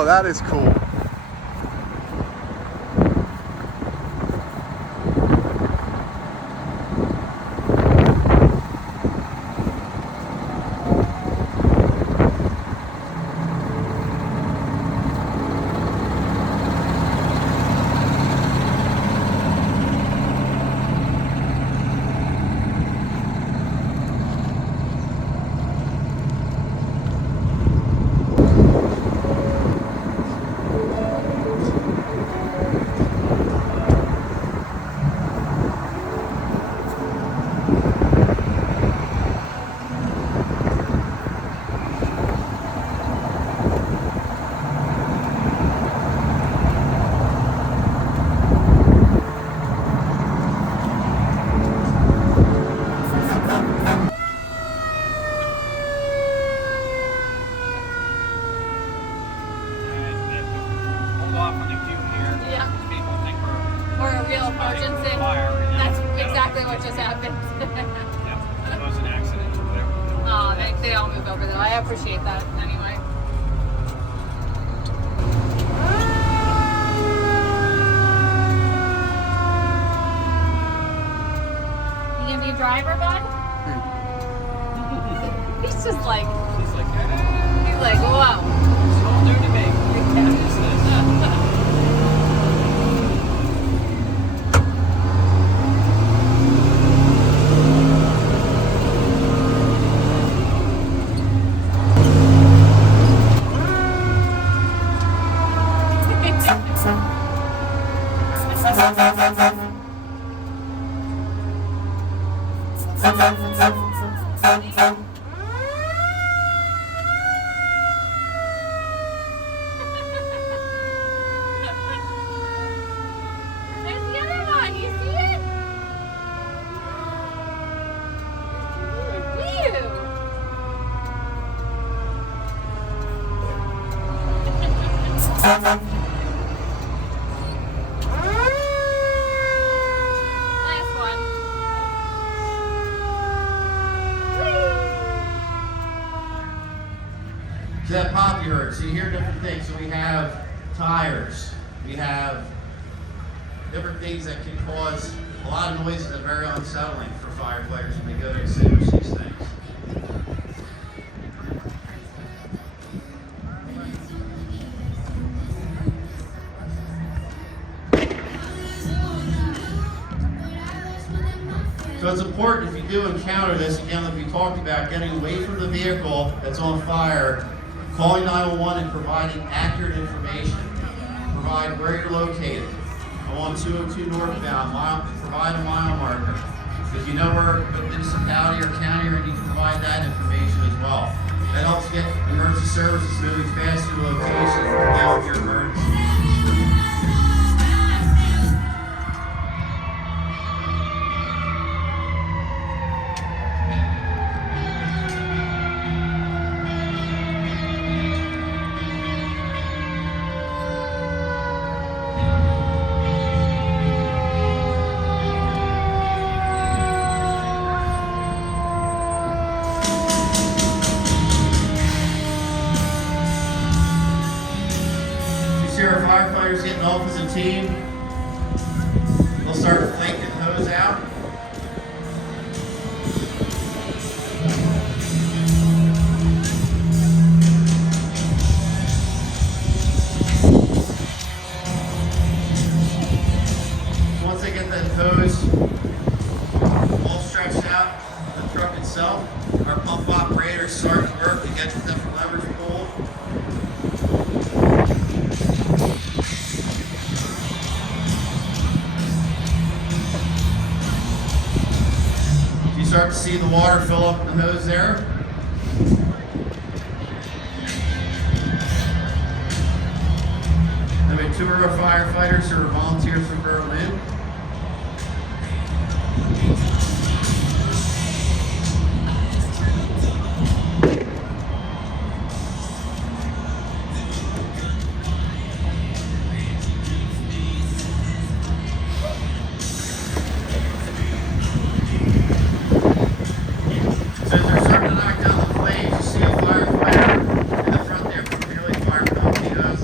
Oh, that is cool. What just happened? Yep, it was an accident or whatever. Oh, they all move over though. I appreciate that anyway. You gonna be a driver, bud? He's just like, he's like, whoa. It's all new to me. So that pop you heard, so you hear different things. So we have tires, we have different things that can cause a lot of noises that are very unsettling for firefighters when they go to extinguish these things. So it's important if you do encounter this, again, like we talked about, getting away from the vehicle that's on fire, calling 911 and providing accurate information. Provide where you're located. I'm on 202 northbound, provide a mile marker. If you know where the municipality or county are, you can provide that information as well. That helps get emergency services moving fast to the location to deal with your emergency. Firefighters getting off as a team, they'll start flaking the hose out. Once they get that hose all stretched out, the truck itself, our pump operators start to work to get the different levers pulled. Start to see the water fill up the hose there. Then we have 2 of our firefighters who are volunteers from Berwyn. So as they're starting to knock down the flames, you see a firefighter in the front there, clearly fire company hose.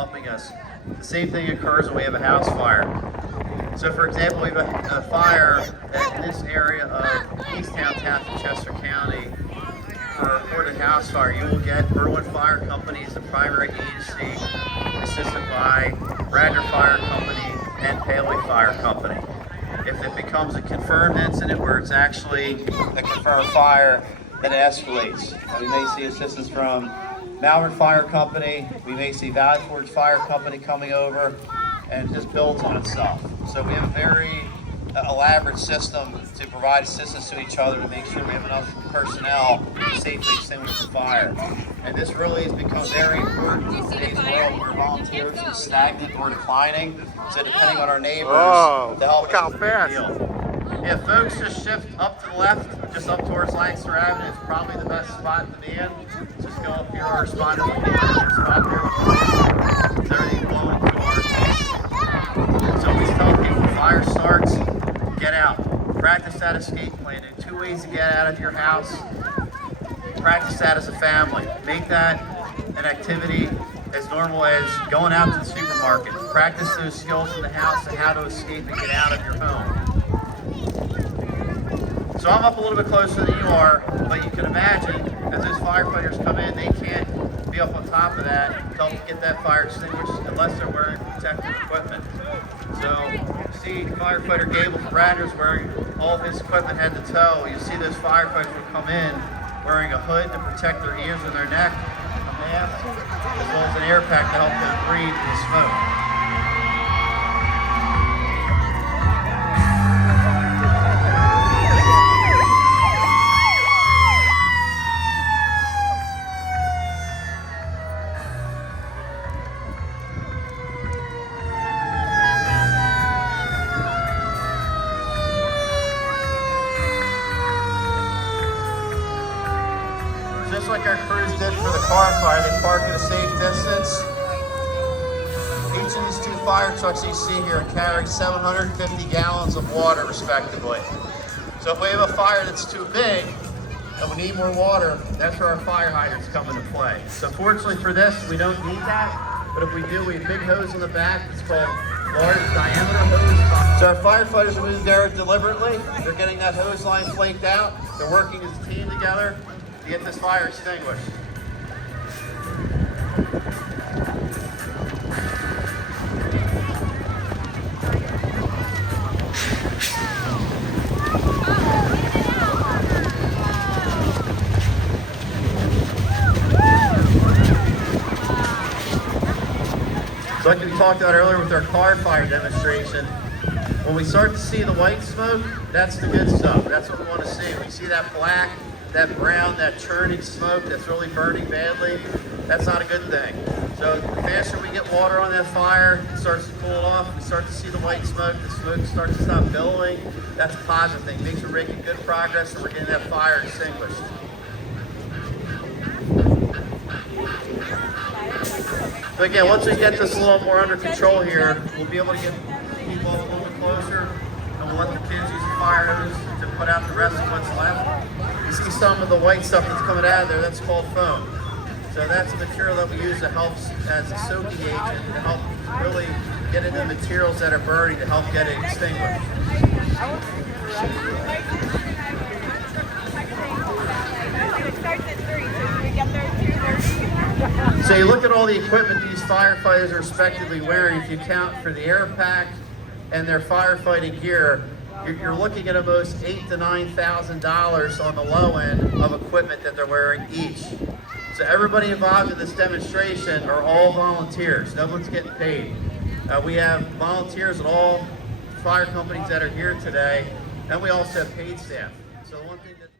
helping us. The same thing occurs when we have a house fire. So for example, we have a fire in this area of Easttown Township, Chester County. For a reported house fire, you will get Berwyn Fire Company as the primary agency, assisted by Radnor Fire Company and Paley Fire Company. If it becomes a confirmed incident where it's actually a confirmed fire, then it escalates. We may see assistance from Malvern Fire Company, we may see Valley Forge Fire Company coming over, and it just builds on itself. So we have a very elaborate system to provide assistance to each other to make sure we have enough personnel to safely extinguish the fire. And this really has become very important in today's world where volunteers are stagnant or declining. So depending on our neighbors to help us, it's a big deal. Yeah, folks, just shift up to the left, just up towards Lancaster Avenue. It's probably the best spot to be in. Just go up here, our spot is spot there. Is everything blowing to our east? So we tell people fire starts, get out. Practice that escape plan. There are 2 ways to get out of your house. Practice that as a family. Make that an activity as normal as going out to the supermarket. Practice those skills in the house and how to escape and get out of your home. So I'm up a little bit closer than you are, but you can imagine as those firefighters come in, they can't be up on top of that to help get that fire extinguished unless they're wearing protective equipment. So you see firefighter Gable from Radnor's wearing all of his equipment head to toe. You see those firefighters will come in wearing a hood to protect their ears and their neck, a mask, as well as an air pack to help them breathe the smoke. Just like our crews did for the car fire, they park at a safe distance. Each of these 2 fire trucks you see here carry 750 gallons of water respectively. So if we have a fire that's too big and we need more water, that's where our fire hydrants come into play. So fortunately for this, we don't need that, but if we do, we have a big hose in the back. It's called large diameter hose. So our firefighters are moving there deliberately. They're getting that hose line flaked out. They're working as a team together to get this fire extinguished. So like we talked about earlier with our car fire demonstration, when we start to see the white smoke, that's the good stuff. That's what we want to see. When we see that black, that brown, that churning smoke that's really burning badly, that's not a good thing. So the faster we get water on that fire, it starts to cool off, we start to see the white smoke, the smoke starts to stop billowing, that's a positive thing. It means we're making good progress and we're getting that fire extinguished. So again, once we get this a little more under control here, we'll be able to get people a little bit closer, and we'll let the kids use the fire hose to put out the rest of what's left. You see some of the white stuff that's coming out of there, that's called foam. So that's a material that we use that helps as a soaking agent to help really get into the materials that are burning to help get it extinguished. So you look at all the equipment these firefighters are respectively wearing. If you count for the air pack and their firefighting gear, you're looking at almost $8,000 to $9,000 on the low end of equipment that they're wearing each. So everybody involved in this demonstration are all volunteers. No one's getting paid. We have volunteers at all fire companies that are here today, and we also have paid staff. So one thing that